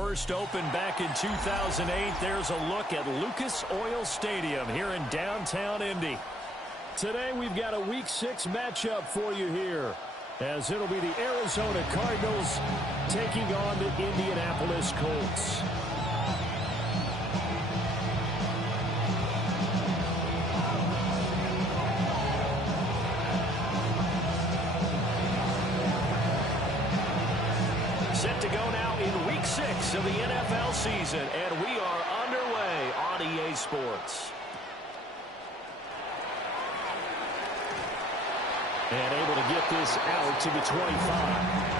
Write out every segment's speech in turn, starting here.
first opened back in 2008. There's a look at Lucas Oil Stadium here in downtown Indy. Today we've got a Week 6 matchup for you here, as it'll be the Arizona Cardinals taking on the Indianapolis Colts. Set to go now in Week 6 of the NFL season, and we are underway on EA Sports. And able to get this out to the 25.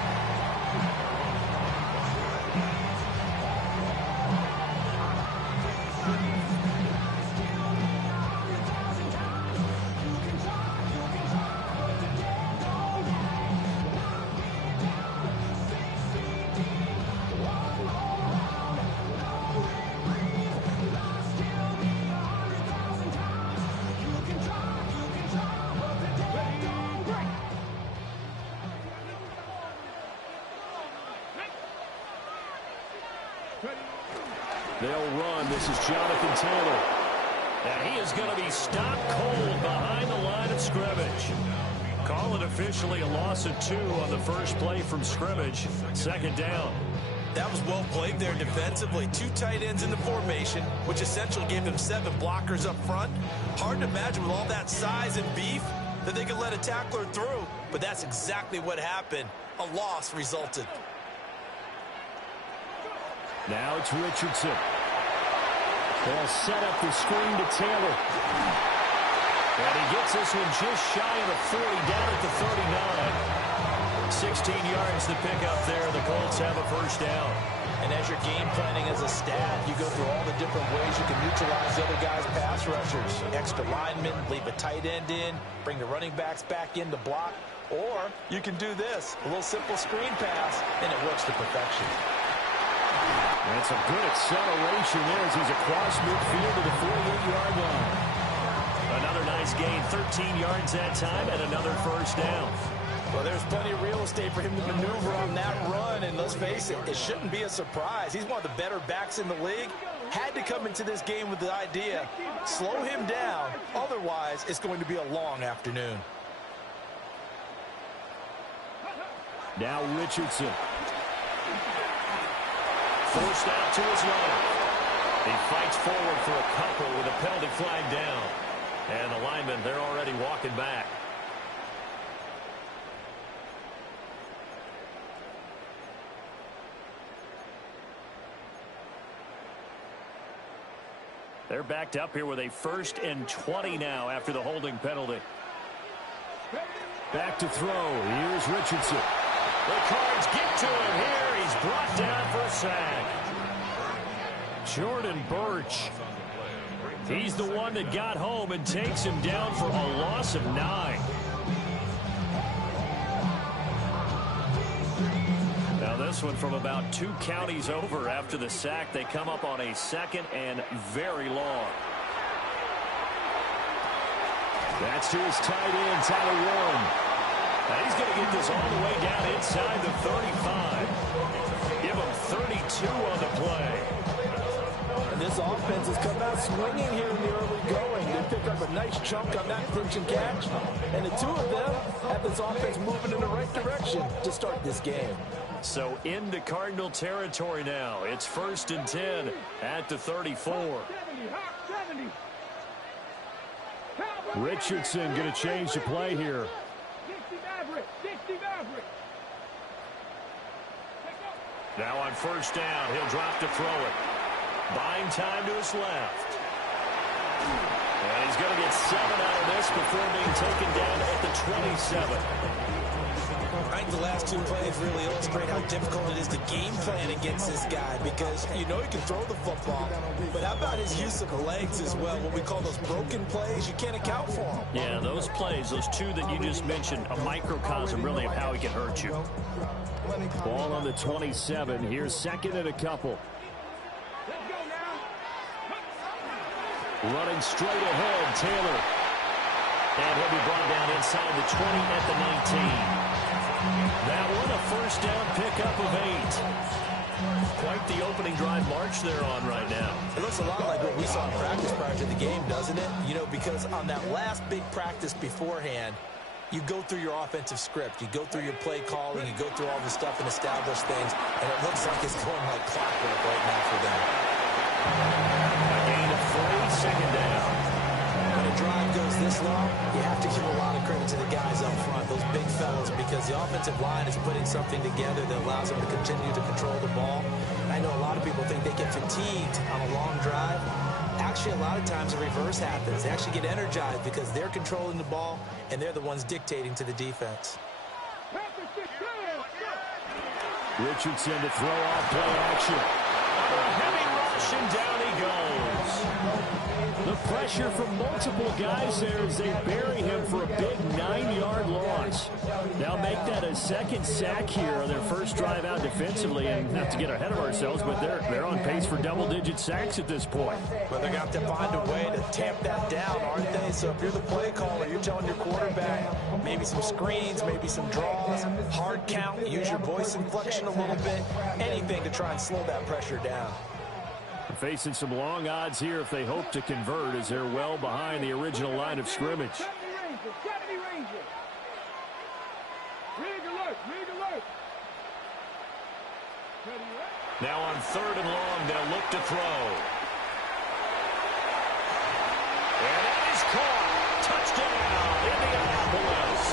They'll run. This is Jonathan Taylor. And he is going to be stopped cold behind the line of scrimmage. Call it officially a loss of 2 on the first play from scrimmage. Second down. That was well played there defensively. 2 tight ends in the formation, which essentially gave them 7 blockers up front. Hard to imagine with all that size and beef that they could let a tackler through. But that's exactly what happened. A loss resulted. Now it's Richardson. They'll set up the screen to Taylor. And he gets this one just shy of the 40, down at the 39. 16 yards to pick up there. The Colts have a first down. And as you're game planning as a stat, you go through all the different ways you can neutralize the other guys' pass rushers. Extra linemen, leave a tight end in, bring the running backs back in to block. Or you can do this, a little simple screen pass, and it works to perfection. That's a good acceleration there as he's across midfield to the 48-yard line. Another nice gain, 13 yards that time, and another first down. Well, there's plenty of real estate for him to maneuver on that run, and let's face it, it shouldn't be a surprise. He's one of the better backs in the league. Had to come into this game with the idea, slow him down, otherwise it's going to be a long afternoon. Now Richardson. Forced out to his left. He fights forward for a couple with a penalty flag down. And the linemen, they're already walking back. They're backed up here with a 1st and 20 now after the holding penalty. Back to throw. Here's Richardson. The Cards get to him here. He's brought down for a sack. Jordan Birch. He's the one that got home and takes him down for a loss of 9. Now this one from about 2 counties over after the sack. They come up on a 2nd and very long. That's to his tight end, Tyler Warren. Now he's going to get this all the way down inside the 35. Give him 32 on the play. And this offense has come out swinging here in the early going. They pick up a nice chunk on that pinch and catch. And the 2 of them have this offense moving in the right direction to start this game. So into Cardinal territory now. It's 1st and 10 at the 34. Richardson going to change the play here. Now on 1st down, he'll drop to throw it. Buying time to his left. And he's going to get 7 out of this before being taken down at the 27. I think the last 2 plays really illustrate how difficult it is to game plan against this guy, because you know he can throw the football, but how about his use of the legs as well? What we call those broken plays, you can't account for them. Yeah, those plays, those 2 that you just mentioned, a microcosm really of how he can hurt you. Ball on the 27. Here's 2nd and a couple. Running straight ahead, Taylor. And he'll be brought down inside the 20 at the 19. That one a 1st down pickup of 8. Quite the opening drive march they're on right now. It looks a lot like what we saw in practice prior to the game, doesn't it? You know, because on that last big practice beforehand, you go through your offensive script. You go through your play calling. You go through all the stuff and establish things. And it looks like it's going like clockwork right now for them. A gain of 3, second down. When a drive goes this long, you have to give a lot of credit to the guys up front, those big fellas, because the offensive line is putting something together that allows them to continue to control the ball. And I know a lot of people think they get fatigued on a long drive. Actually, a lot of times the reverse happens. They actually get energized because they're controlling the ball, and they're the ones dictating to the defense. Richardson to throw off play action. A heavy rush, and down he goes. The pressure from multiple guys there as they bury him for a big 9-yard loss. Now make that a second sack here on their first drive out defensively, and not to get ahead of ourselves, but they're on pace for double-digit sacks at this point. But they're going to have to find a way to tamp that down, aren't they? So if you're the play caller, you're telling your quarterback maybe some screens, maybe some draws, hard count, use your voice inflection a little bit, anything to try and slow that pressure down. Facing some long odds here if they hope to convert, as they're well behind the original line of scrimmage. Now on 3rd and long, they'll look to throw. And that is caught. Touchdown, Indianapolis.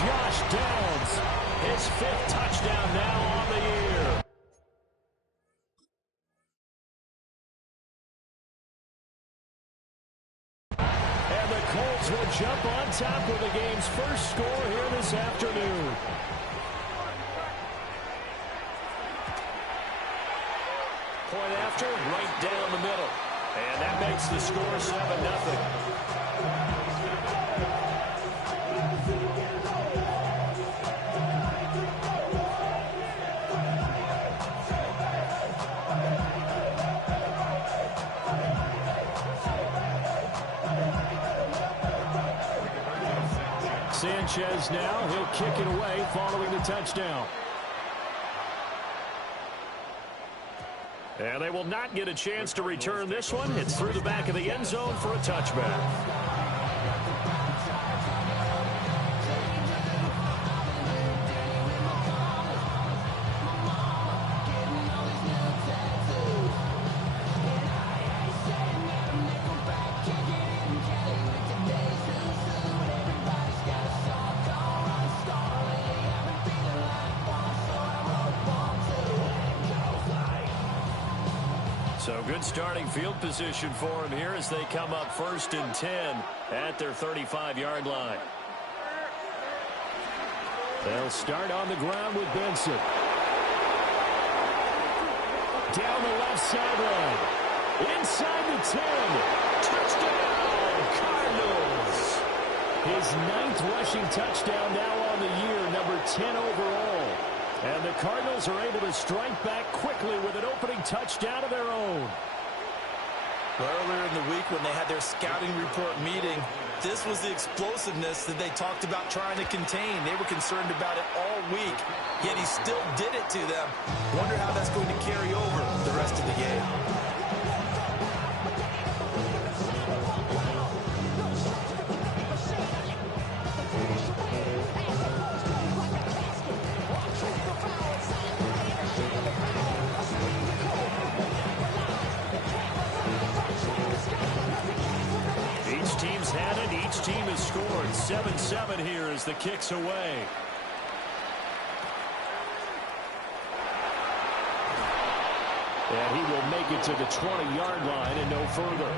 Josh Downs, his 5th touchdown now on the year. And the Colts will jump on top of the game's first score here this afternoon. Point after, right down the middle. And that makes the score 7-0. Sanchez now, he'll kick it away following the touchdown. And they will not get a chance to return this one. It's through the back of the end zone for a touchback. So good starting field position for him here as they come up 1st and 10 at their 35-yard line. They'll start on the ground with Benson. Down the left sideline. Inside the 10. Touchdown, Cardinals. His 9th rushing touchdown now on the year, number 10 overall. And the Cardinals are able to strike back quickly with an opening touchdown of their own. Well, earlier in the week when they had their scouting report meeting, this was the explosiveness that they talked about trying to contain. They were concerned about it all week, yet he still did it to them. Wonder how that's going to carry over the rest of the game. Each team has scored 7-7 here as the kick's away. And he will make it to the 20-yard line and no further.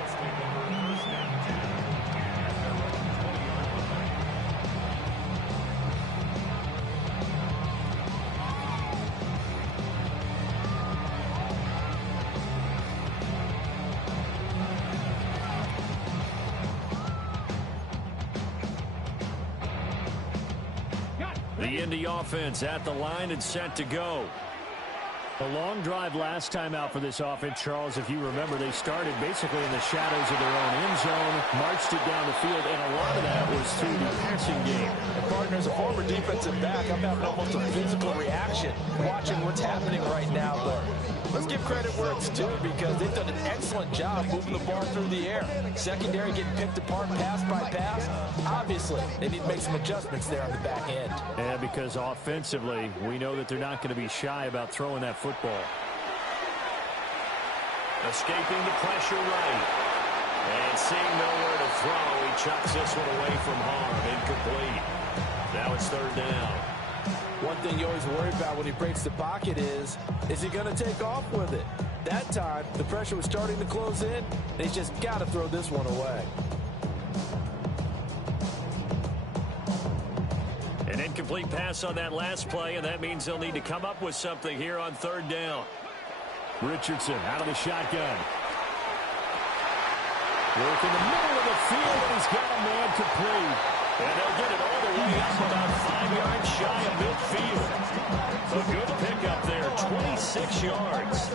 The Indy offense at the line and set to go. A long drive last time out for this offense, Charles. If you remember, they started basically in the shadows of their own end zone, marched it down the field, and a lot of that was through the passing game. And partner, as a former defensive back, I'm having almost a physical reaction watching what's happening right now. But let's give credit where it's due because they've done an excellent job moving the ball through the air. Secondary getting picked apart pass by pass. Obviously, they need to make some adjustments there on the back end. Yeah, because offensively, we know that they're not going to be shy about throwing that football. Escaping the pressure right. And seeing nowhere to throw, he chucks this one away from harm. Incomplete. Now it's third down. One thing you always worry about when he breaks the pocket is he going to take off with it? That time, the pressure was starting to close in, and he's just got to throw this one away. An incomplete pass on that last play, and that means they'll need to come up with something here on third down. Richardson out of the shotgun. Work in the middle of the field, and he's got a man complete. And they'll get it all the way up about 5 yards shy of midfield. A good pickup there, 26 yards.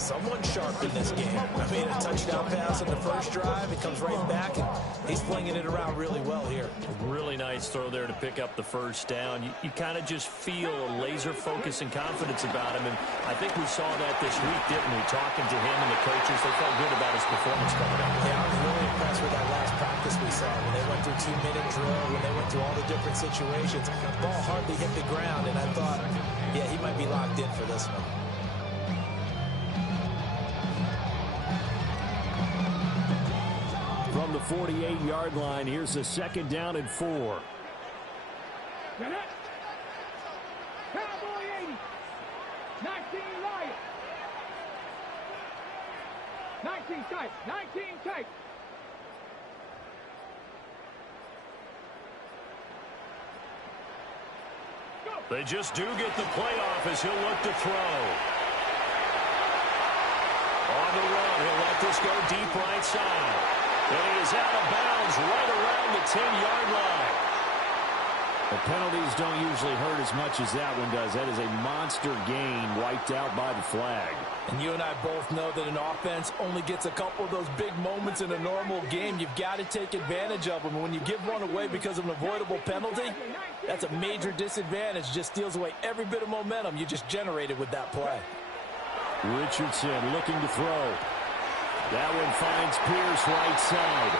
Someone sharp in this game. I mean, a touchdown pass on the first drive. It comes right back, and he's flinging it around really well here. Really nice throw there to pick up the first down. You kind of just feel a laser focus and confidence about him, and I think we saw that this week, didn't we? Talking to him and the coaches, they felt good about his performance coming up. Yeah, I was really impressed with that last practice we saw when they went through 2-minute drill, when they went through all the different situations. Ball hardly hit the ground, and I thought, yeah, he might be locked in for this one. From the 48-yard line, here's the second down and 4. Cowboy 80. 19 Lions. 19 tight. 19 tight. They just do get the playoff as he'll look to throw. On the run, he'll let this go deep right side. And he is out of bounds right around the 10-yard line. The penalties don't usually hurt as much as that one does. That is a monster gain wiped out by the flag. And you and I both know that an offense only gets a couple of those big moments in a normal game. You've got to take advantage of them. And when you give one away because of an avoidable penalty, that's a major disadvantage. Just steals away every bit of momentum you just generated with that play. Richardson looking to throw. That one finds Pierce right side.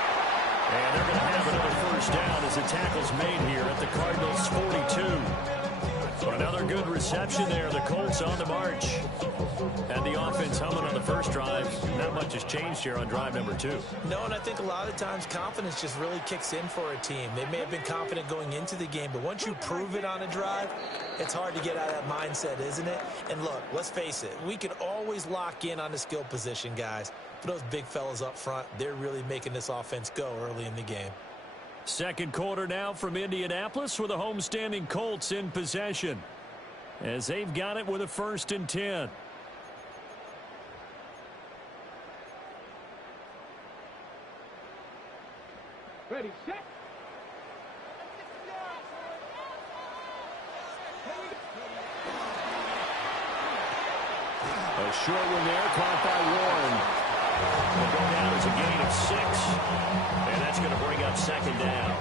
And they're going to have another first down as the tackle's made here at the Cardinals' 42. Another good reception there. The Colts on the march. And the offense humming on the first drive. Not much has changed here on drive number 2. No, and I think a lot of times confidence just really kicks in for a team. They may have been confident going into the game, but once you prove it on a drive, it's hard to get out of that mindset, isn't it? And look, let's face it, we can always lock in on the skill position, guys. For those big fellas up front, they're really making this offense go early in the game. Second quarter now from Indianapolis with the homestanding Colts in possession as they've got it with a 1st and 10. Ready, set. A short one there, caught by Warren. Will go down as a gain of 6, and that's going to bring up second down.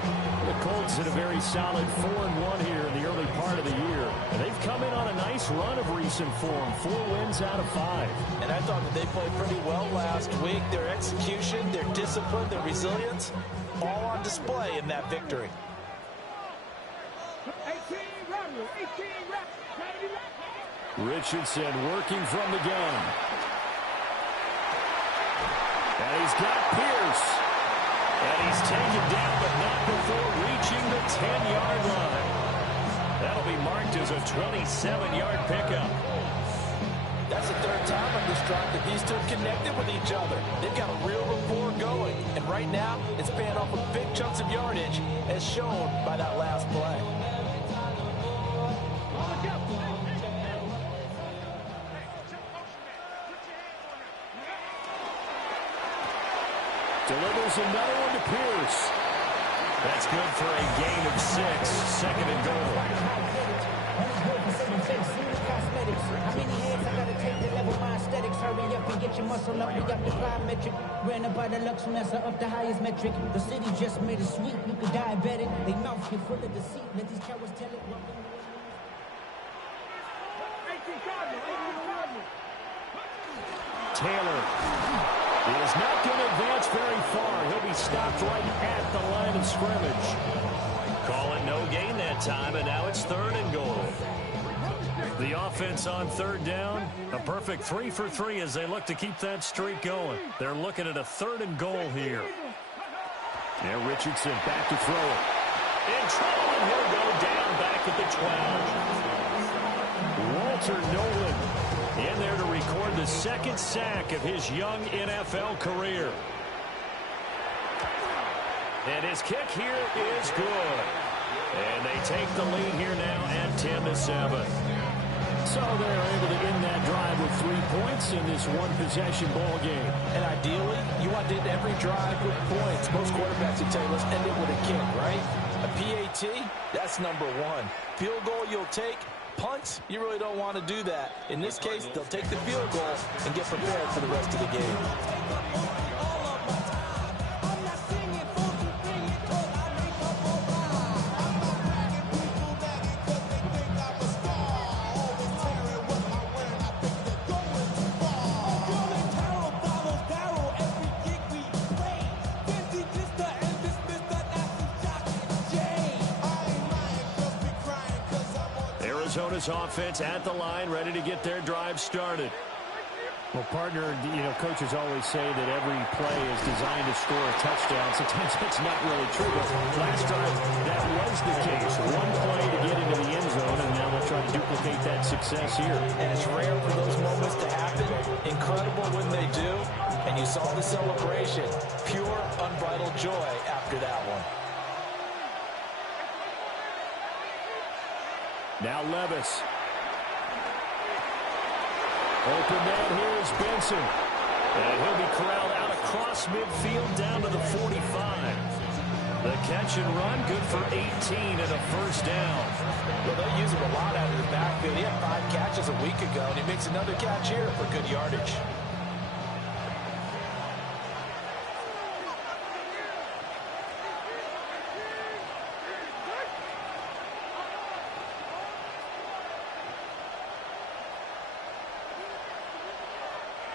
The Colts had a very solid 4-1 here in the early part of the year, and they've come in on a nice run of recent form, 4 wins out of 5. And I thought that they played pretty well last week. Their execution, their discipline, their resilience, all on display in that victory. 18 Rebel, 18 Rebel. Richardson working from the gun. And he's got Pierce. And he's taken down, but not before reaching the 10-yard line. That'll be marked as a 27-yard pickup. That's the third time on this drive that these two have connected with each other. They've got a real rapport going. And right now, it's paying off with big chunks of yardage, as shown by that last play. Delivers another one to Pierce. That's good for a gain of 6, 2nd and goal. Cosmetics. How many heads I gotta take to level my aesthetics? Hurry up and get your muscle up, we got the plyometric. Ran up by the Lux Nessa up the highest metric. The city just made it sweet, you could diabetic. They mouth get full of deceit, let these cowards tell it. Taylor is not going to advance very far. He'll be stopped right at the line of scrimmage. Call it no gain that time, and now it's 3rd and goal. The offense on 3rd down, a perfect 3 for 3 as they look to keep that streak going. They're looking at a 3rd and goal here. Now Richardson back to throw it. In trouble, and he'll go down back at the 12. Walter Nolan in there to record the 2nd sack of his young NFL career. And his kick here is good. And they take the lead here now at 10-7. So they're able to end that drive with 3 points in this one-possession ball game. And ideally, you want to end every drive with points. Most quarterbacks would tell you, let's end it with a kick, right? A PAT, that's number 1. Field goal you'll take. Punts, you really don't want to do that. In this case, they'll take the field goal and get prepared for the rest of the game. Arizona's offense at the line, ready to get their drive started. Well, partner, coaches always say that every play is designed to score a touchdown. Sometimes that's not really true, but last drive, that was the case. One play to get into the end zone, and now they'll try to duplicate that success here. And it's rare for those moments to happen. Incredible when they do. And you saw the celebration. Pure, unbridled joy after that one. Now Levis. Open man here is Benson. And he'll be corralled out across midfield down to the 45. The catch and run, good for 18 and a first down. Well, they use him a lot out of the backfield. He had 5 catches a week ago, and he makes another catch here for good yardage.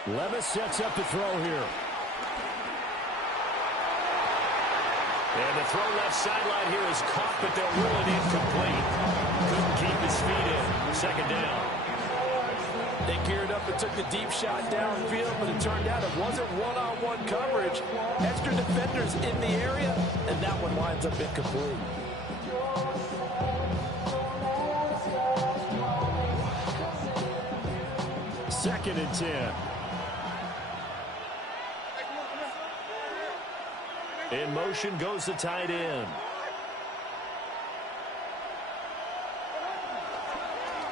Levis sets up to throw here. And the throw left sideline here is caught, but they'll rule it incomplete. Couldn't keep his feet in. 2nd down. They geared up and took the deep shot downfield, but it turned out it wasn't one-on-one coverage. Extra defenders in the area, and that one winds up incomplete. Second and 10. In motion goes the tight end.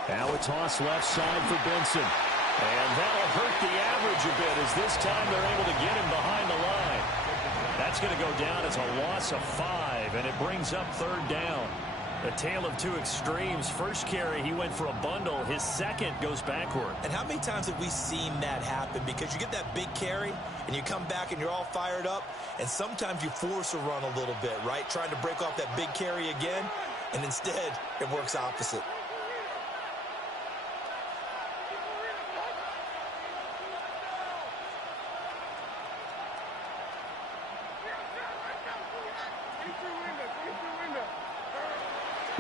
Now a toss left side for Benson. And that'll hurt the average a bit as this time they're able to get him behind the line. That's going to go down as a loss of 5, and it brings up 3rd down. A tale of 2 extremes. First carry, he went for a bundle. His second goes backward. And how many times have we seen that happen? Because you get that big carry, and you come back and you're all fired up, and sometimes you force a run a little bit, right? Trying to break off that big carry again, and instead it works opposite.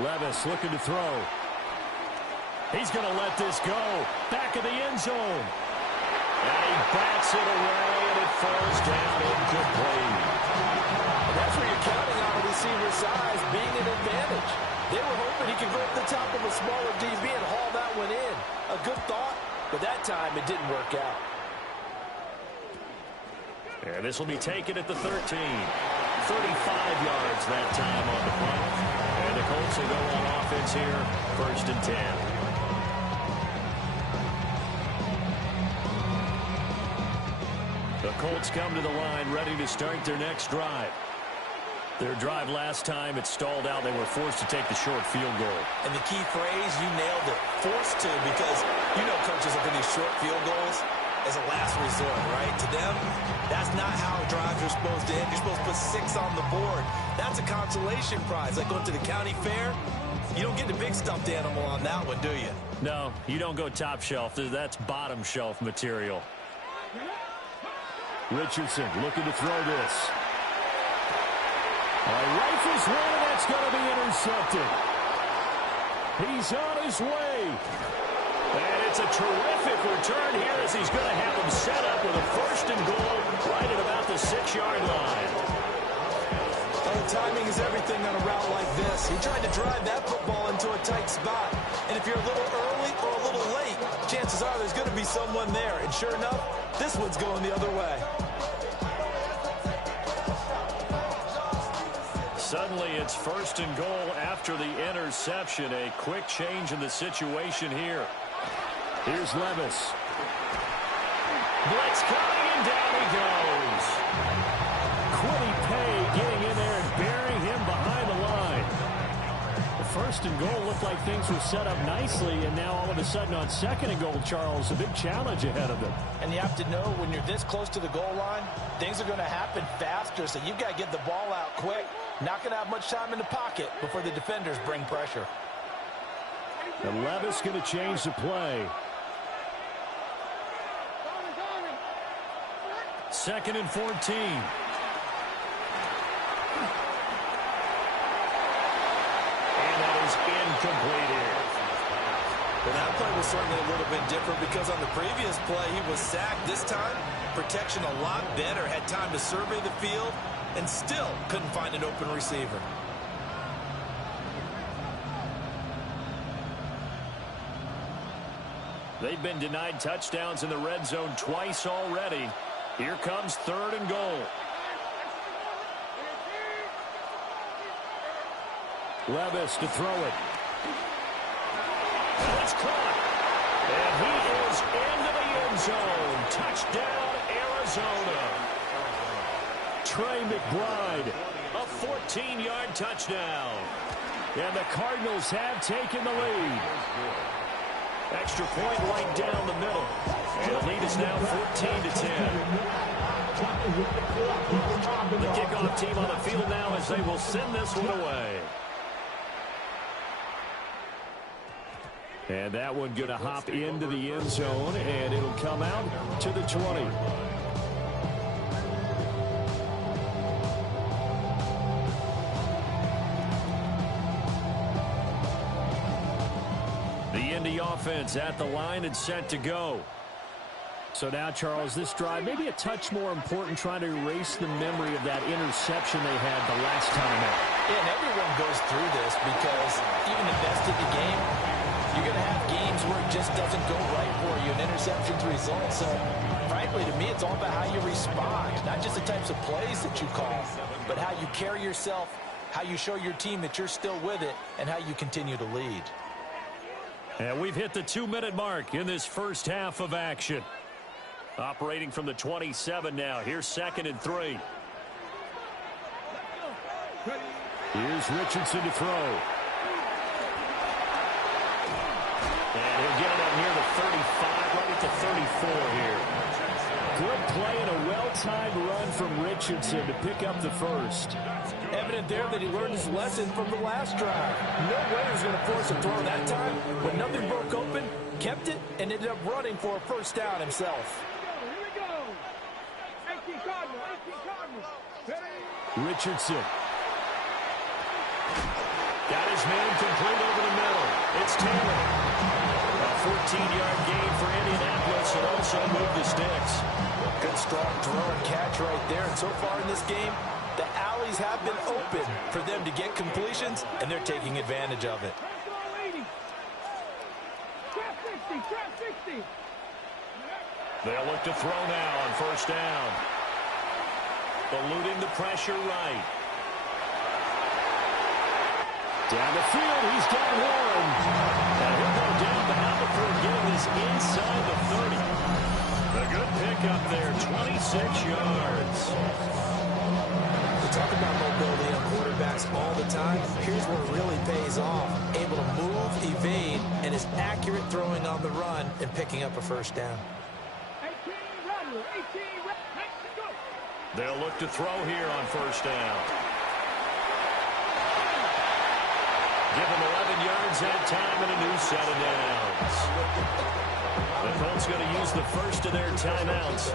Levis looking to throw. He's going to let this go. Back of the end zone. And he bats it away, and it falls down incomplete. And that's where you're counting on a receiver's size being an advantage. They were hoping he could go up the top of a smaller DB and haul that one in. A good thought, but that time it didn't work out. And this will be taken at the 13. 35 yards that time on the punt. And the Colts will go on offense here, 1st and 10. The Colts come to the line ready to start their next drive. Their drive last time, it stalled out. They were forced to take the short field goal. And the key phrase, you nailed it, forced to, because you know coaches look at these short field goals as a last resort, right? To them, that's not how drives are supposed to end. You're supposed to put 6 on the board. That's a consolation prize. Like going to the county fair, you don't get the big stuffed animal on that one, do you? No, you don't go top shelf. That's bottom shelf material. Richardson looking to throw this. Rifles one, and that's going to be intercepted. He's on his way. And it's a terrific return here as he's going to have him set up with a 1st and goal right at about the 6-yard line. Well, timing is everything on a route like this. He tried to drive that football into a tight spot. And if you're a little early or a little late, chances are there's going to be someone there. And sure enough, this one's going the other way. Suddenly, it's 1st and goal after the interception. A quick change in the situation here. Here's Levis. Blitz coming, and down he goes. Quiddy Pay getting in there and burying him behind the line. The 1st and goal looked like things were set up nicely, and now all of a sudden on 2nd and goal, Charles, a big challenge ahead of them. And you have to know when you're this close to the goal line, things are going to happen faster, so you've got to get the ball out quick. Not going to have much time in the pocket before the defenders bring pressure. And Levis going to change the play. 2nd and 14. And that is incomplete here. Well, that play was certainly a little bit different because on the previous play, he was sacked. This time, protection a lot better. Had time to survey the field and still couldn't find an open receiver. They've been denied touchdowns in the red zone twice already. Here comes 3rd and goal. Levis to throw it. That's caught. And he is into the end zone. Touchdown, Arizona. Trey McBride, a 14-yard touchdown. And the Cardinals have taken the lead. Extra point right down the middle. And the lead is now 14-10. The kickoff team on the field now as they will send this one away. And that one going to hop into the end zone, and it'll come out to the 20. The Indy offense at the line and set to go. So now, Charles, this drive maybe a touch more important, trying to erase the memory of that interception they had the last time out. Yeah, and everyone goes through this because even the best of the game, you're going to have games where it just doesn't go right for you, and interceptions result. So, frankly, to me, it's all about how you respond, not just the types of plays that you call, but how you carry yourself, how you show your team that you're still with it, and how you continue to lead. And we've hit the 2-minute mark in this first half of action. Operating from the 27 now. Here's 2nd and 3. Here's Richardson to throw. And he'll get it up near the 35, right at the 34 here. Good play and a well-timed run from Richardson to pick up the first. Evident there that he learned his lesson from the last drive. No way he was going to force a throw that time. When nothing broke open, kept it, and ended up running for a first down himself. Richardson. Got his man complete over the middle. It's Taylor. A 14-yard gain for Indianapolis and also moved the sticks. Good strong throw and catch right there. And so far in this game, the alleys have been open for them to get completions, and they're taking advantage of it. They'll look to throw now on first down. Eluding the pressure right. Down the field, he's got one. And he'll go down bound before getting this inside the 30. A good pickup there, 26 yards. The talk about mobility on quarterbacks all the time. Here's where it really pays off. Able to move, evade, and is accurate throwing on the run and picking up a first down. 18 runner, 18 runner. Let's go. They'll look to throw here on first down. Give them 11 yards that time and a new set of downs. The Colts going to use the first of their timeouts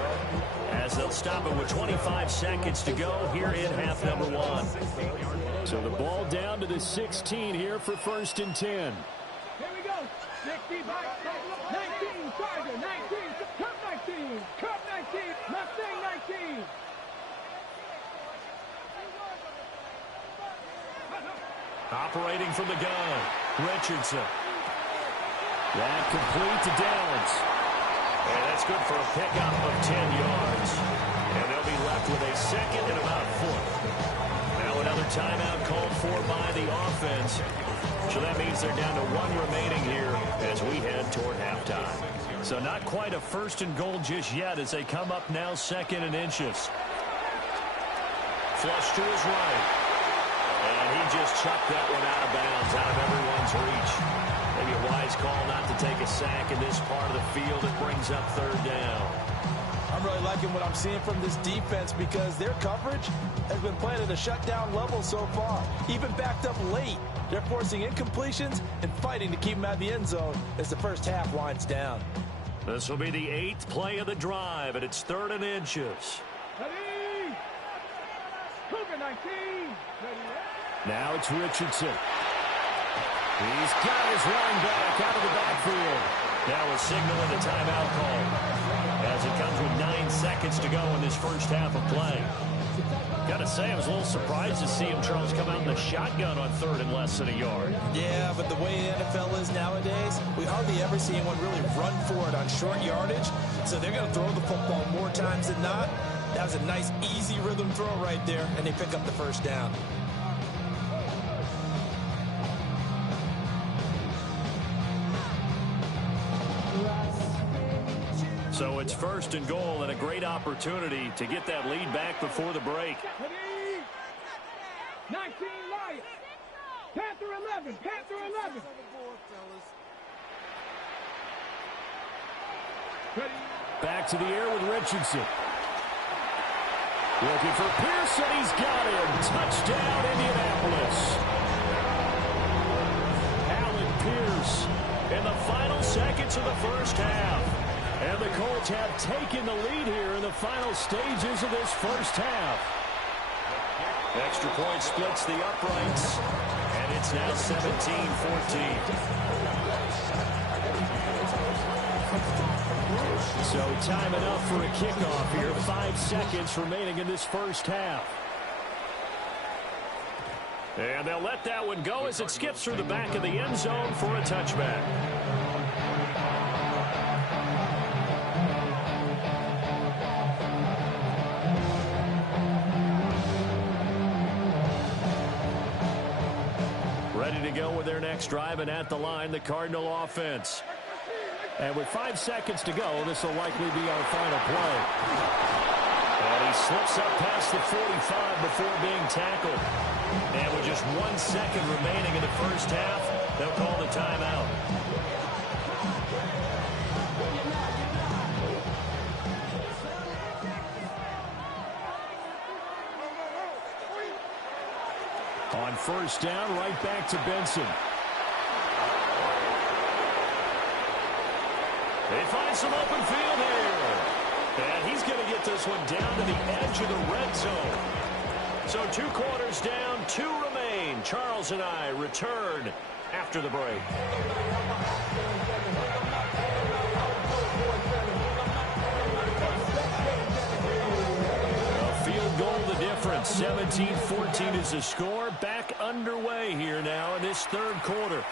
as they'll stop it with 25 seconds to go here in half number 1. So the ball down to the 16 here for first and 10. Here we go. 65, 19, Tiger, 19, Cup 19, Cup 19, Mustang 19. Operating from the gun, Richardson. That complete to Downs. And that's good for a pickup of 10 yards. And they'll be left with a second and about a foot. Now another timeout called for by the offense. So that means they're down to 1 remaining here as we head toward halftime. So not quite a first and goal just yet as they come up now second and inches. Flush to his right. And he just chucked that one out of bounds, out of everyone's reach. Maybe a wise call not to take a sack in this part of the field. It brings up third down. I'm really liking what I'm seeing from this defense because their coverage has been playing at a shutdown level so far. Even backed up late, they're forcing incompletions and fighting to keep them out of the end zone as the first half winds down. This will be the 8th play of the drive, and it's third and inches. Ready? Cougar 19. Ready? Now it's Richardson. He's got his running back out of the backfield. Now a signal and a timeout call as it comes with 9 seconds to go in this first half of play. Got to say, I was a little surprised to see him, Charles, come out in the shotgun on third and less than a yard. Yeah, but the way the NFL is nowadays, we hardly ever see anyone really run for it on short yardage. So they're going to throw the football more times than not. That was a nice, easy rhythm throw right there, and they pick up the first down. So it's first and goal and a great opportunity to get that lead back before the break. Ready? 19 Lions. Panther 11. Panther 11. Ready? Back to the air with Richardson. Looking for Pearson. He's got him. Touchdown, Indianapolis. Allen Pierce in the final seconds of the first half. And the Colts have taken the lead here in the final stages of this first half. Extra point splits the uprights, and it's now 17-14. So time enough for a kickoff here. 5 seconds remaining in this first half. And they'll let that one go as it skips through the back of the end zone for a touchback. Ready to go with their next drive, and at the line, the Cardinal offense. And with 5 seconds to go, this will likely be our final play. And he slips up past the 45 before being tackled. And with just 1 second remaining in the first half, they'll call the timeout. On first down, right back to Benson. They find some open field here. And he's going to get this one down to the edge of the red zone. So 2 quarters down, 2 remain. Charles and I return after the break. A field goal the difference. 17-14 is the score. Back underway here now in this third quarter.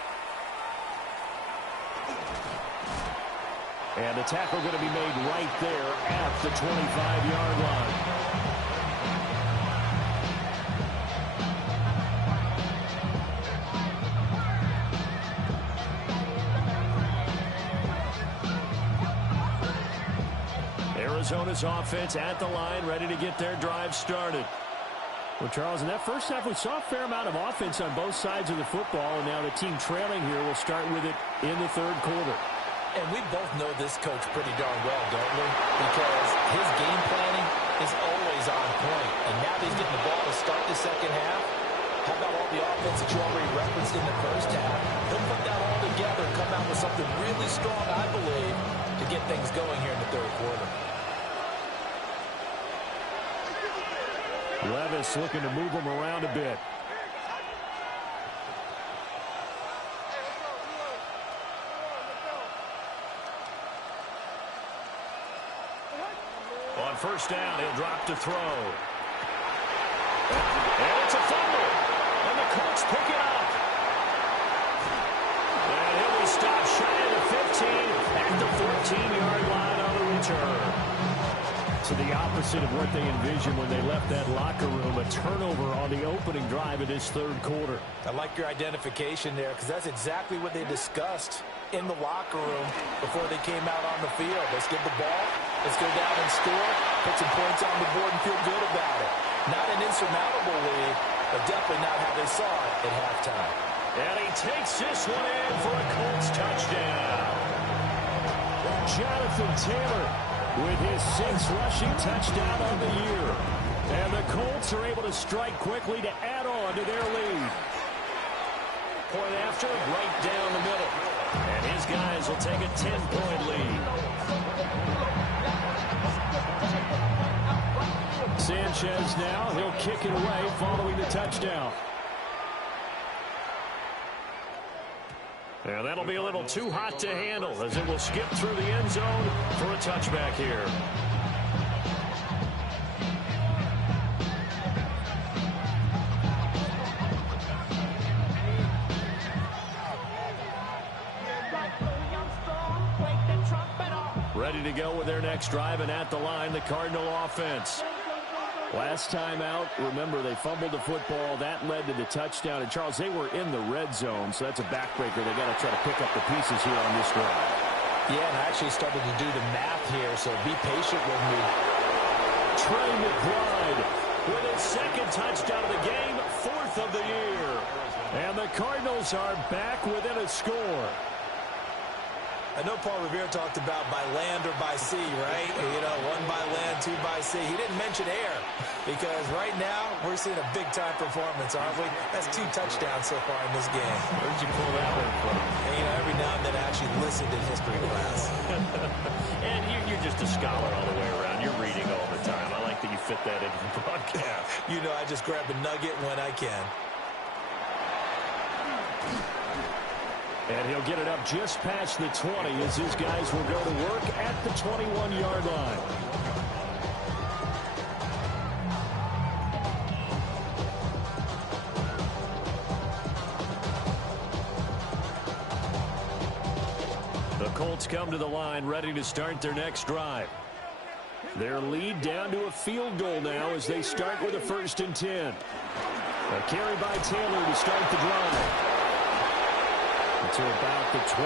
And the tackle going to be made right there at the 25-yard line. Arizona's offense at the line, ready to get their drive started. Well, Charles, in that first half, we saw a fair amount of offense on both sides of the football, and now the team trailing here will start with it in the third quarter. And we both know this coach pretty darn well, don't we? Because his game planning is always on point. And now that he's getting the ball to start the second half, how about all the offense that you already referenced in the first half? He'll put that all together and come out with something really strong, I believe, to get things going here in the third quarter. Levis looking to move him around a bit. On first down, he'll drop to throw. And it's a fumble. And the Colts pick it up. And he'll be stopped shy of the 15 at the 14-yard line on the return. So the opposite of what they envisioned when they left that locker room, a turnover on the opening drive of this third quarter. I like your identification there because that's exactly what they discussed in the locker room before they came out on the field. Let's get the ball, let's go down and score, put some points on the board and feel good about it. Not an insurmountable lead, but definitely not how they saw it at halftime. And he takes this one in for a Colts touchdown. Jonathan Taylor with his 6th rushing touchdown on the year. And the Colts are able to strike quickly to add on to their lead. Point after, right down the middle. And his guys will take a 10-point lead. Sanchez now, he'll kick it away following the touchdown. And that'll be a little too hot to handle as it will skip through the end zone for a touchback here. Ready to go with their next drive, and at the line, the Cardinal offense. Last time out, remember, they fumbled the football. That led to the touchdown. And, Charles, they were in the red zone, so that's a backbreaker. They got to try to pick up the pieces here on this drive. Yeah, and I actually started to do the math here, so be patient with me. Trey McBride with his 2nd touchdown of the game, 4th of the year. And the Cardinals are back within a score. I know Paul Revere talked about by land or by sea, right? You know, 1 by land, 2 by sea. He didn't mention air because right now we're seeing a big-time performance, aren't we? That's 2 touchdowns so far in this game. Where did you pull that one from? And, you know, every now and then I actually listened in history class. And you're just a scholar all the way around. You're reading all the time. I like that you fit that into the broadcast. You know, I just grab a nugget when I can. And he'll get it up just past the 20 as his guys will go to work at the 21-yard line. The Colts come to the line ready to start their next drive. Their lead down to a field goal now as they start with a 1st and 10. A carry by Taylor to start the drive. To about the 23.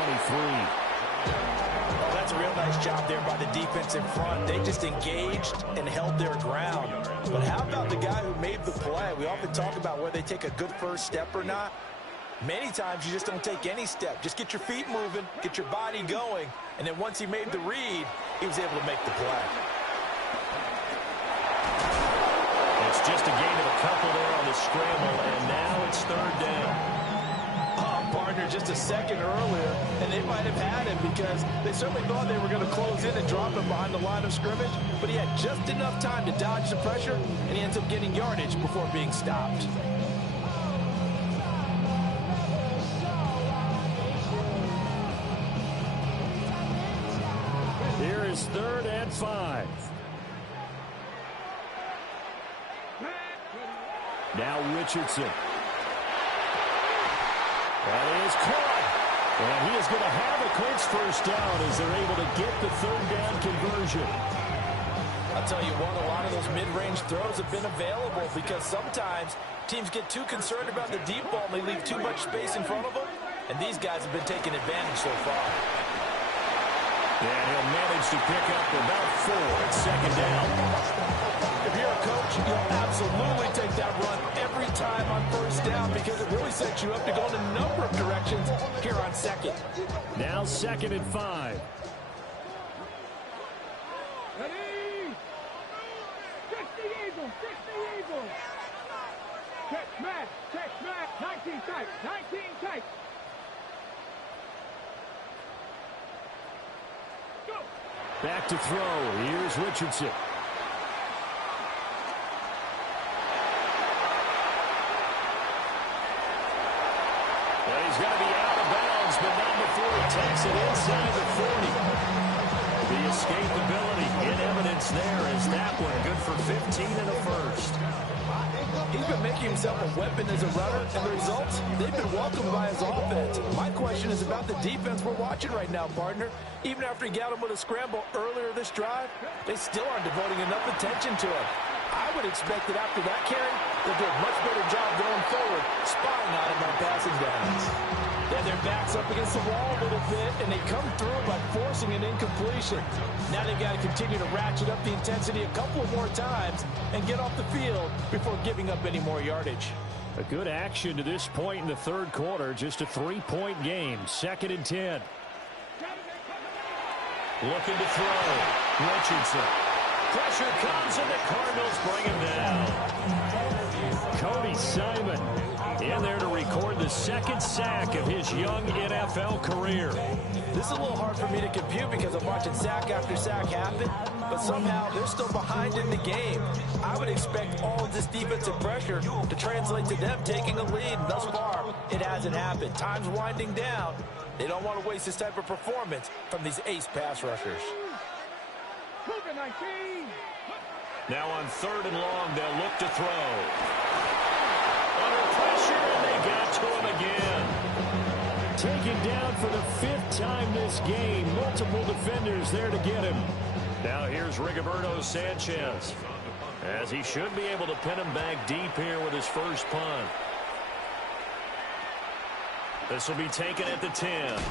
Oh, that's a real nice job there by the defense in front. They just engaged and held their ground. But how about the guy who made the play? We often talk about whether they take a good first step or not. Many times you just don't take any step. Just get your feet moving, get your body going, and then once he made the read, he was able to make the play. It's just a gain of a couple there on the scramble, and now it's 3rd down. Partner just a second earlier, and they might have had him because they certainly thought they were going to close in and drop him behind the line of scrimmage, but he had just enough time to dodge the pressure, and he ends up getting yardage before being stopped. Here is 3rd and 5. Now Richardson. That is caught. And he is going to have a Colts 1st down as they're able to get the 3rd down conversion. I'll tell you what, a lot of those mid-range throws have been available because sometimes teams get too concerned about the deep ball and they leave too much space in front of them. And these guys have been taking advantage so far. And he'll manage to pick up about 4 at 2nd down. If you're a coach, you'll absolutely take that that run every time on first down because it really sets you up to go in a number of directions here on second. Now 2nd and 5. Ready? Fix the Eagles. Fix the Eagles. Check smash. 19 tight. 19 tight. Go. Back to throw. Here's Richardson. Well, he's going to be out of bounds, but not before he takes it inside the 40. The escapability in evidence there as that one good for 15 and a first. He's been making himself a weapon as a runner, and the results, they've been welcomed by his offense. My question is about the defense we're watching right now, partner. Even after he got him with a scramble earlier this drive, they still aren't devoting enough attention to him. I would expect that after that carry, they'll do a much better job going forward, spying on him on passing downs. Then their back's up against the wall a little bit, and they come through by forcing an incompletion. Now they've got to continue to ratchet up the intensity a couple more times and get off the field before giving up any more yardage. A good action to this point in the third quarter. Just a 3-point game. 2nd and 10. Looking to throw. Richardson. Pressure comes, and the Cardinals bring him down. Cody Simon in there to record the 2nd sack of his young NFL career. This is a little hard for me to compute because I'm watching sack after sack happen, but somehow they're still behind in the game. I would expect all of this defensive pressure to translate to them taking a lead. Thus far, it hasn't happened. Time's winding down. They don't want to waste this type of performance from these ace pass rushers. Now on 3rd and long, they'll look to throw. Under pressure, and they got to him again. Taken down for the 5th time this game. Multiple defenders there to get him. Now here's Rigoberto Sanchez, as he should be able to pin him back deep here with his first punt. This will be taken at the 10.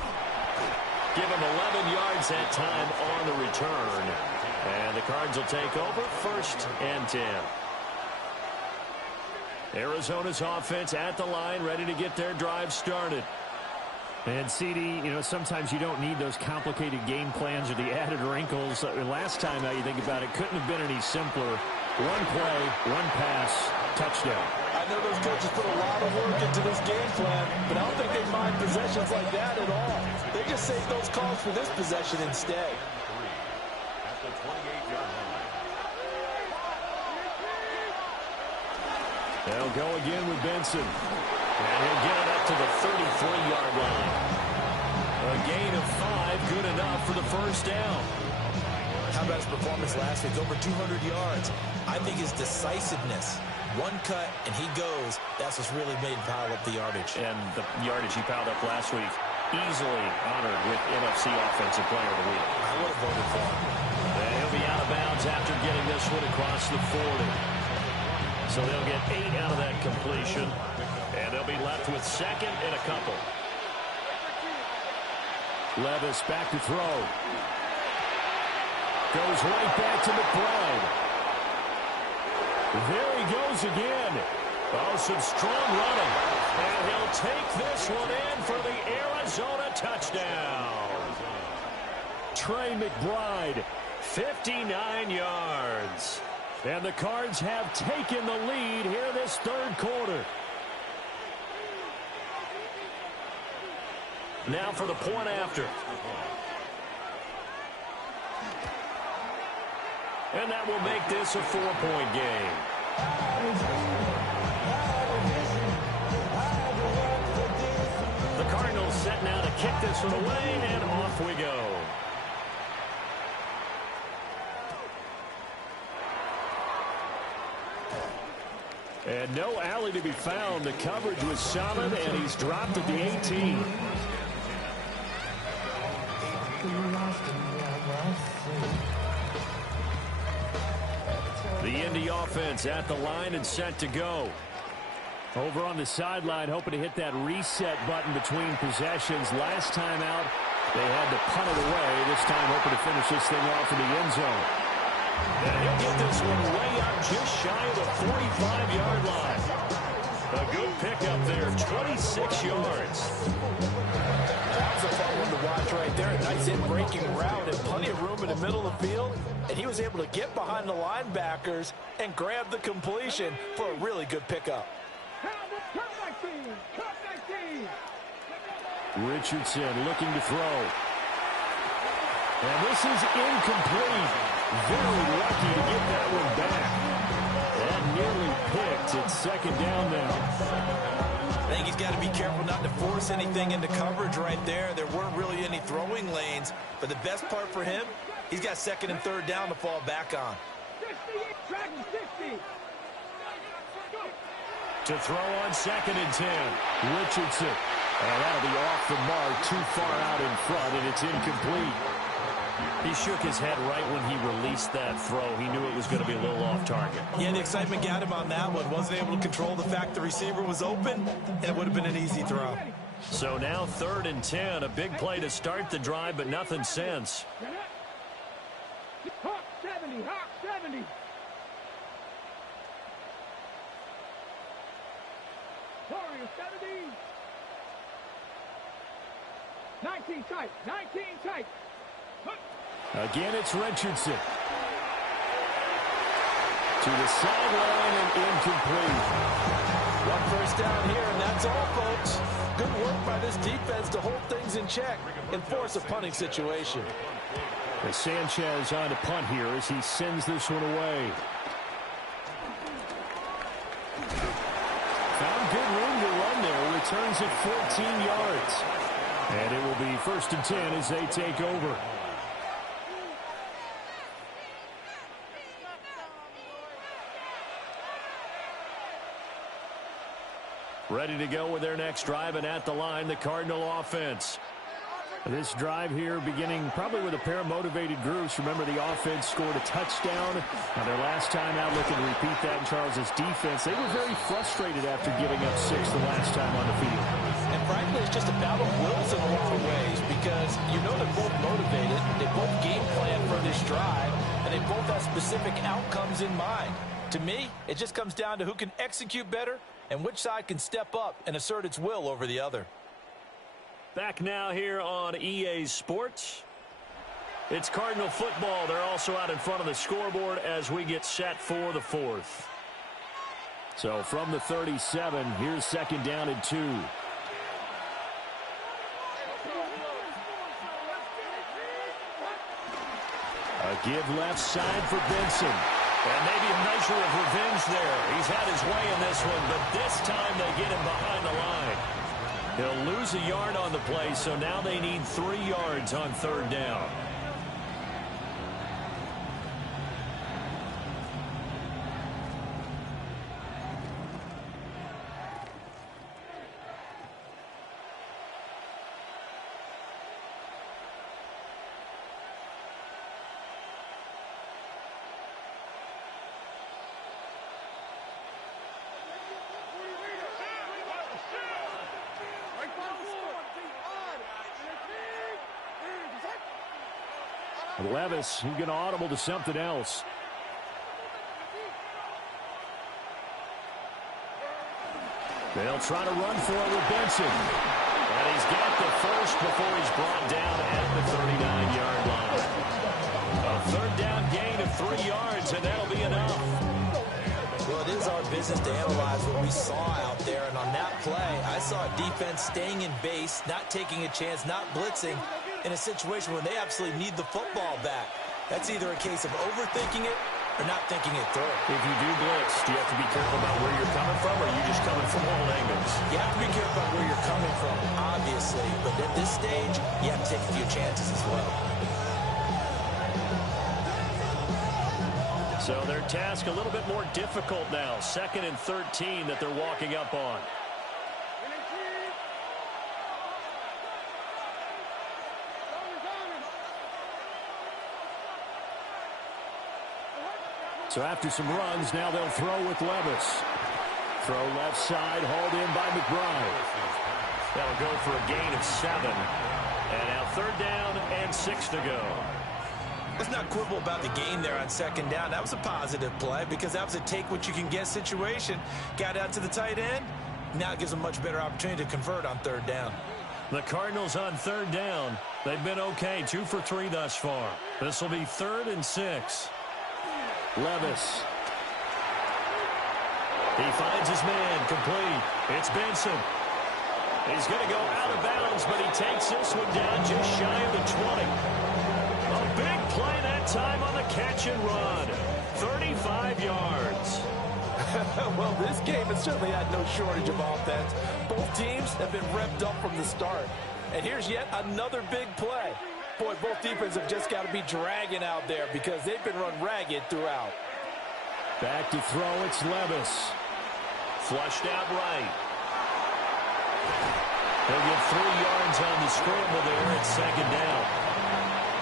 Give him 11 yards that time on the return. And the Cards will take over 1st and 10. Arizona's offense at the line, ready to get their drive started. And CD, you know, sometimes you don't need those complicated game plans or the added wrinkles. Last time out, you think about it, couldn't have been any simpler. One play, one pass, touchdown. I know those coaches put a lot of work into this game plan, but I don't think they mind possessions like that at all. They just save those calls for this possession instead. They'll go again with Benson. And he'll get it up to the 33-yard line. A gain of 5, good enough for the first down. How about his performance last week? Over 200 yards. I think his decisiveness, one cut and he goes, that's what's really made him pile up the yardage. And the yardage he piled up last week, easily honored with NFC Offensive Player of the Week. I would have voted for him. And he'll be out of bounds after getting this one across the 40. So they'll get 8 out of that completion, and they'll be left with 2nd and a couple. Levis back to throw. Goes right back to McBride. There he goes again. Oh, some strong running. And he'll take this one in for the Arizona touchdown. Trey McBride, 59 yards. And the Cards have taken the lead here this third quarter. Now for the point after. And that will make this a 4-point game. The Cardinals set now to kick this one away, and off we go. And no alley to be found. The coverage was solid, and he's dropped at the 18. The Indy offense at the line and set to go. Over on the sideline, hoping to hit that reset button between possessions. Last time out, they had to punt it away. This time, hoping to finish this thing off in the end zone. And he'll get this one way up just shy of the 45-yard line. A good pickup there, 26 yards. That was a fun one to watch right there. A nice in-breaking route and plenty of room in the middle of the field. And he was able to get behind the linebackers and grab the completion for a really good pickup. Richardson looking to throw. And this is incomplete. Very lucky to get that one back. That nearly picked. It's second down now. I think he's got to be careful not to force anything into coverage right there. There weren't really any throwing lanes. But the best part for him, he's got second and third down to fall back on. To throw on second and 10. Richardson. And that'll be off the mark, too far out in front, and it's incomplete. He shook his head right when he released that throw. He knew it was going to be a little off target. Yeah, the excitement got him on that one. Wasn't able to control the fact the receiver was open, and it would have been an easy throw. So now third and 10. A big play to start the drive, but nothing since. Hawk 70, Hawk 70. Warrior 70. 19 tight, 19 tight. Again, it's Richardson. To the sideline and incomplete. One first down here, and that's all, folks. Good work by this defense to hold things in check and force a punting situation. As Sanchez on to punt here as he sends this one away. Found good room to run there. Returns at 14 yards. And it will be first and 10 as they take over. Ready to go with their next drive, and at the line, the Cardinal offense. This drive here beginning probably with a pair of motivated groups. Remember, the offense scored a touchdown on their last time out, looking to repeat that in Charles's defense. They were very frustrated after giving up 6 the last time on the field. And frankly, it's just a battle of wills in a lot of ways because you know they're both motivated, they both game plan for this drive, and they both have specific outcomes in mind. To me, it just comes down to who can execute better and which side can step up and assert its will over the other. Back now here on EA Sports. It's Cardinal football. They're also out in front of the scoreboard as we get set for the fourth. So from the 37, here's second down and 2. A give left side for Benson. And maybe a measure of revenge there. He's had his way in this one, but this time they get him behind the line. He'll lose a yard on the play, so now they need 3 yards on third down. Levis, he's going to audible to something else. They'll try to run for it with Benson. And he's got the first before he's brought down at the 39-yard line. A third down gain of 3 yards, and that'll be enough. Well, it is our business to analyze what we saw out there, and on that play, I saw a defense staying in base, not taking a chance, not blitzing, in a situation where they absolutely need the football back. That's either a case of overthinking it or not thinking it through. If you do blitz, do you have to be careful about where you're coming from, or are you just coming from all angles? You have to be careful about where you're coming from, obviously, but at this stage, you have to take a few chances as well. So their task a little bit more difficult now. Second and 13 that they're walking up on. So after some runs, now they'll throw with Levis. Throw left side, hauled in by McBride. That'll go for a gain of 7. And now third down and 6 to go. Let's not quibble about the gain there on second down. That was a positive play because that was a take-what-you-can-get situation. Got out to the tight end. Now it gives them a much better opportunity to convert on third down. The Cardinals on third down. They've been okay, 2 for 3 thus far. This will be 3rd and 6. Levis. He finds his man, complete. It's Benson. He's going to go out of bounds, but he takes this one down just shy of the 20. A big play that time on the catch and run. 35 yards. Well, this game has certainly had no shortage of offense. Both teams have been revved up from the start. And here's yet another big play. Boy, both defenses have just got to be dragging out there because they've been run ragged throughout. Back to throw, it's Levis. Flushed out right. They'll get 3 yards on the scramble there at second down.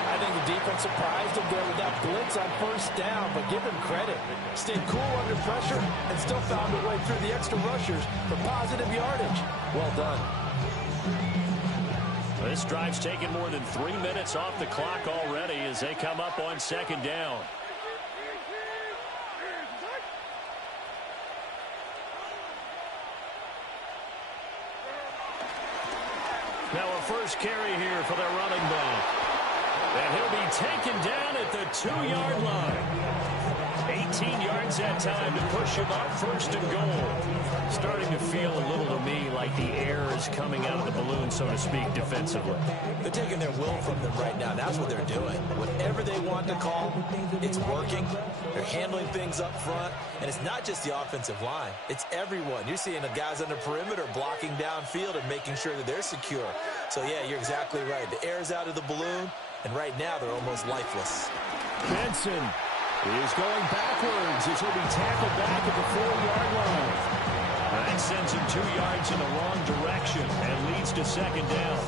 I think the defense surprised him there with that blitz on first down, but give him credit. Stayed cool under pressure and still found a way through the extra rushers for positive yardage. Well done. This drive's taken more than 3 minutes off the clock already as they come up on second down. Now a first carry here for their running back. And he'll be taken down at the 2-yard line. 18 yards that time to push him up, 1st and goal. Starting to feel a little to me like the air is coming out of the balloon, so to speak, defensively. They're taking their will from them right now. That's what they're doing. Whatever they want to call, it's working. They're handling things up front. And it's not just the offensive line. It's everyone. You're seeing the guys on the perimeter blocking downfield and making sure that they're secure. So, yeah, you're exactly right. The air's out of the balloon, and right now they're almost lifeless. Benson is going backwards as he'll be tackled back at the 4-yard line. That sends him 2 yards in the wrong direction and leads to second down.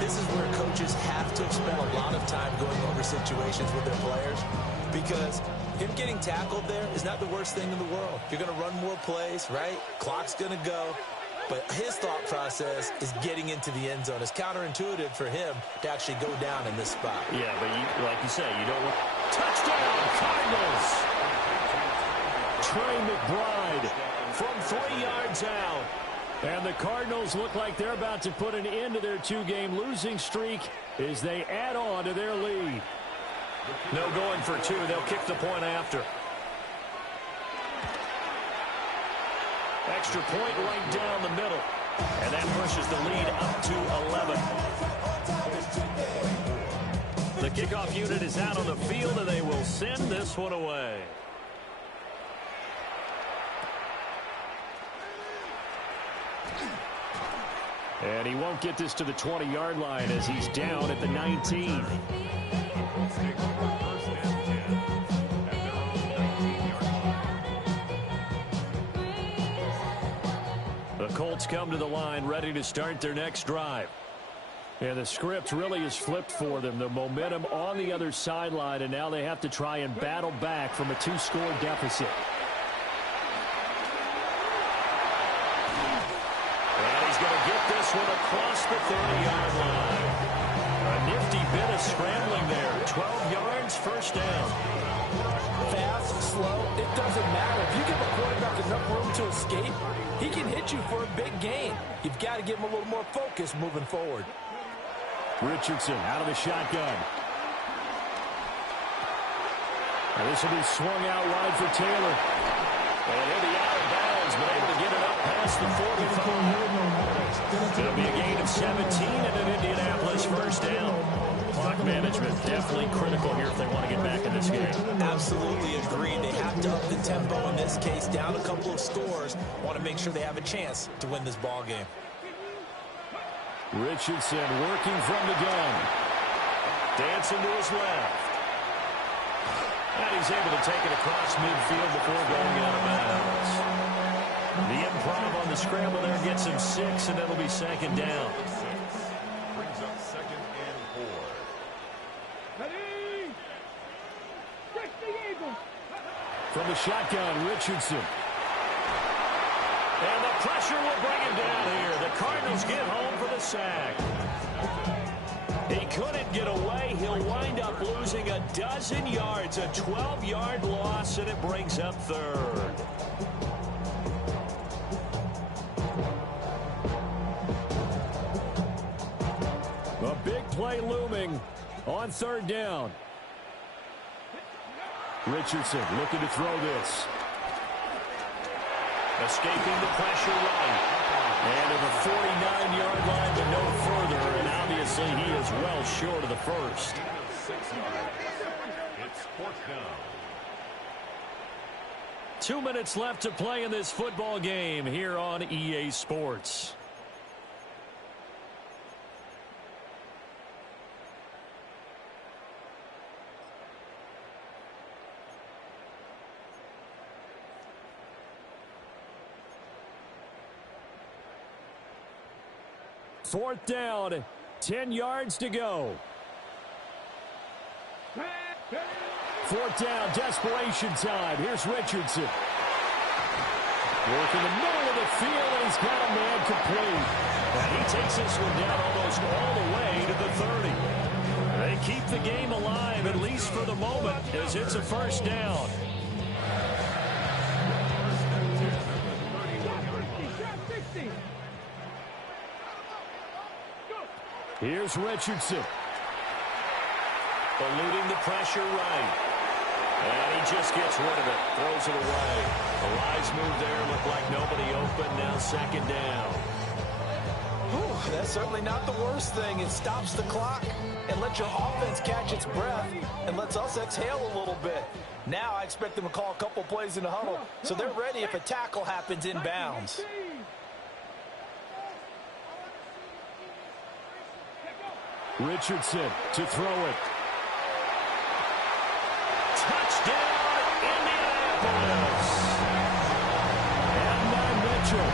This is where coaches have to spend a lot of time going over situations with their players because him getting tackled there is not the worst thing in the world. You're going to run more plays, right? Clock's going to go. But his thought process is getting into the end zone. It's counterintuitive for him to actually go down in this spot. Yeah, but like you say, you don't want... Touchdown, Cardinals! Trey McBride from 3 yards out. And the Cardinals look like they're about to put an end to their 2-game losing streak as they add on to their lead. No going for 2. They'll kick the point after. Extra point right down the middle. And that pushes the lead up to 11. The kickoff unit is out on the field, and they will send this one away. And he won't get this to the 20-yard line as he's down at the 19. The Colts come to the line ready to start their next drive. And the script really is flipped for them. The momentum on the other sideline, and now they have to try and battle back from a 2-score deficit. And he's going to get this one across the 30-yard line. A nifty bit of scrambling there. 12 yards, first down. Fast, slow, it doesn't matter. If you give a quarterback enough room to escape, he can hit you for a big gain. You've got to give him a little more focus moving forward. Richardson out of the shotgun. And this will be swung out wide for Taylor. And he'll be out of bounds, but able to get it up past the 45. It'll be a gain of 17 and an Indianapolis first down. Clock management definitely critical here if they want to get back in this game. Absolutely agreed. They have to up the tempo in this case. Down a couple of scores. Want to make sure they have a chance to win this ball game. Richardson working from the gun. Dancing to his left. And he's able to take it across midfield before going out of bounds. The improv on the scramble there gets him 6, and it'll be second down. Brings up 2nd and 4. Ready? Check the Eagles. From the shotgun, Richardson. And the pressure will bring him down here. The Cardinals get home for the sack. He couldn't get away. He'll wind up losing a dozen yards, a 12-yard loss, and it brings up third. A big play looming on third down. Richardson looking to throw this. Escaping the pressure right. And to the 49-yard line, but no further. And obviously he is well short of the first. It's fourth down. 2 minutes left to play in this football game here on EA Sports. Fourth down, 10 yards to go. Fourth down, desperation time. Here's Richardson. Working the middle of the field, and he's got a man complete. And he takes this one down almost all the way to the 30. They keep the game alive, at least for the moment, as it's a first down. Here's Richardson. Eluding the pressure right. And he just gets rid of it. Throws it away. The Lions move there. Looked like nobody open. Now second down. Whew, that's certainly not the worst thing. It stops the clock and lets your offense catch its breath and lets us exhale a little bit. Now I expect them to call a couple plays in the huddle so they're ready if a tackle happens inbounds. Richardson to throw it. Touchdown, Indianapolis. And by Mitchell,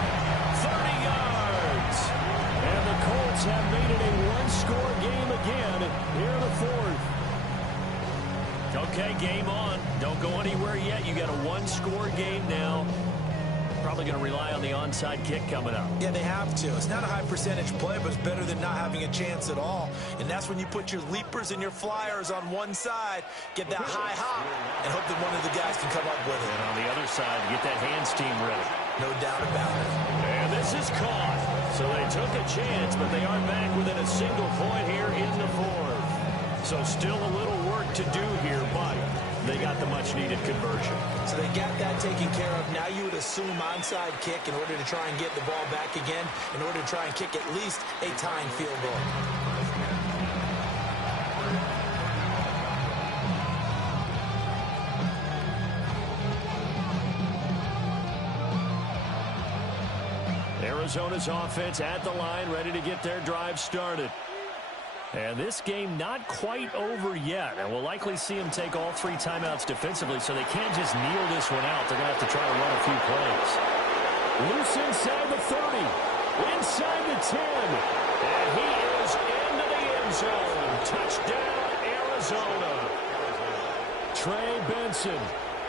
30 yards. And the Colts have made it a one-score game again here in the fourth. Okay, game on. Don't go anywhere yet. You got a one-score game now. Probably going to rely on the onside kick coming up. Yeah, they have to. It's not a high percentage play, but it's better than not having a chance at all. And that's when you put your leapers and your flyers on one side, get that high hop, and hope that one of the guys can come up with it. And on the other side, get that hands team ready. No doubt about it. And this is caught. So they took a chance, but they are back within a single point here in the fourth. So still a little work to do here, but they got the much-needed conversion. So they got that taken care of. Now you would assume onside kick in order to try and get the ball back again, in order to try and kick at least a tying field goal. Arizona's offense at the line, ready to get their drive started. And this game not quite over yet. And we'll likely see them take all three timeouts defensively, so they can't just kneel this one out. They're going to have to try to run a few plays. Loose inside the 30. Inside the 10. And he is into the end zone. Touchdown, Arizona. Trey Benson,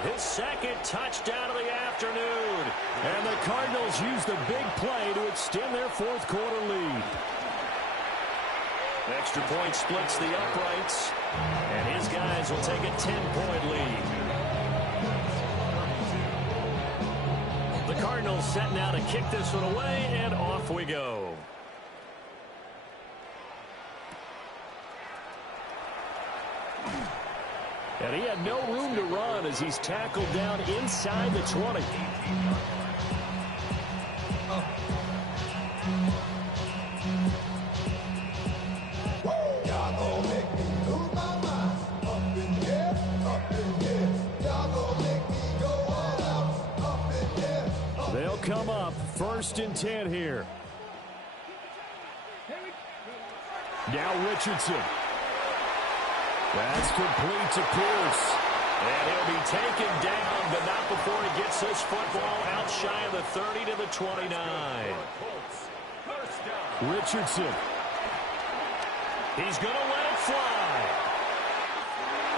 his second touchdown of the afternoon. And the Cardinals use the big play to extend their fourth quarter lead. Extra point splits the uprights, and his guys will take a 10-point lead. The Cardinals set now to kick this one away, and off we go. And he had no room to run as he's tackled down inside the 20. They'll come up 1st and 10 here. Now Richardson. That's complete to Pierce. And he'll be taken down, but not before he gets this football out shy of the 30 to the 29. Richardson. He's going to let it fly.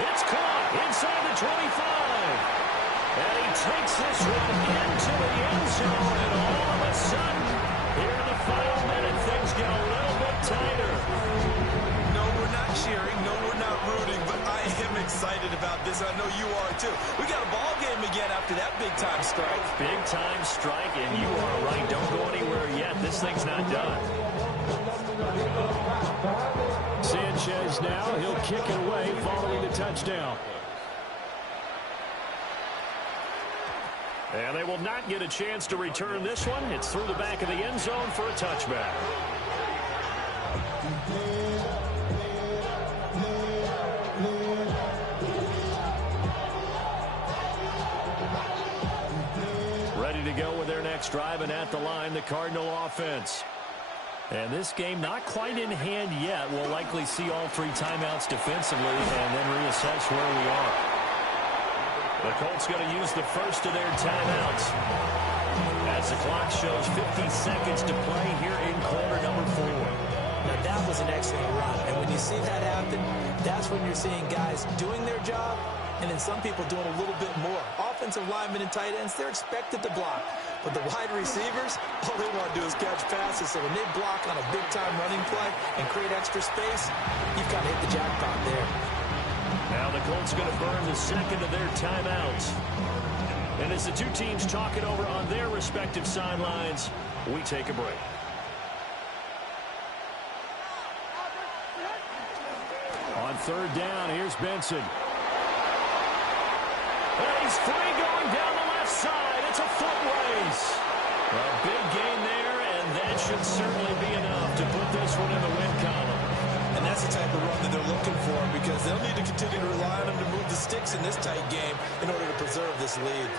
It's caught inside the 25. And he takes this one into the end zone, and all of a sudden, here in the final minute, things get a little bit tighter. No, we're not cheering. No, we're not rooting, but I am excited about this. I know you are, too. We got a ball game again after that big-time strike. Big-time strike, and you are right. Don't go anywhere yet. This thing's not done. Sanchez now. He'll kick it away following the touchdown. And they will not get a chance to return this one. It's through the back of the end zone for a touchback. Ready to go with their next drive, and at the line, the Cardinal offense. And this game not quite in hand yet. We'll likely see all three timeouts defensively and then reassess where we are. The Colts going to use the first of their timeouts as the clock shows 50 seconds to play here in quarter number 4. Now, that was an excellent run. And when you see that happen, that's when you're seeing guys doing their job and then some people doing a little bit more. Offensive linemen and tight ends, they're expected to block. But the wide receivers, all they want to do is catch passes. So when they block on a big-time running play and create extra space, you've got to hit the jackpot there. Now the Colts going to burn the second of their timeouts. And as the two teams talk it over on their respective sidelines, we take a break. On third down, here's Benson. And he's free going down the left side. It's a foot race. A big gain there, and that should certainly be enough to put this one in the win column. And that's the type of run that they're looking for because they'll need to continue to rely on him to move the sticks in this tight game in order to preserve this lead.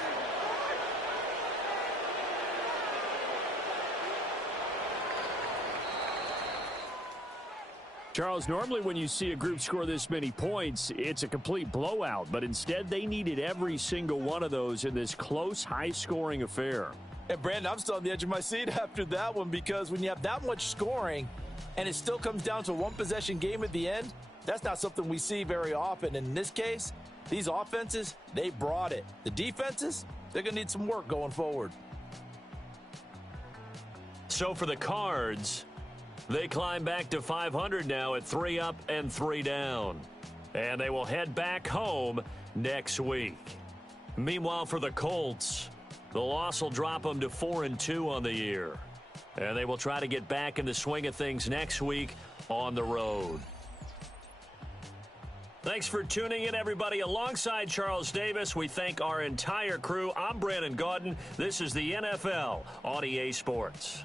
Charles, normally when you see a group score this many points, it's a complete blowout. But instead, they needed every single one of those in this close, high-scoring affair. And, Brandon, I'm still on the edge of my seat after that one because when you have that much scoring and it still comes down to a one-possession game at the end, that's not something we see very often. And in this case, these offenses, they brought it. The defenses, they're going to need some work going forward. So for the Cards, they climb back to 500 now at 3 up and 3 down. And they will head back home next week. Meanwhile, for the Colts, the loss will drop them to 4-2 on the year. And they will try to get back in the swing of things next week on the road. Thanks for tuning in, everybody. Alongside Charles Davis, we thank our entire crew. I'm Brandon Gaudin. This is the NFL on EA Sports.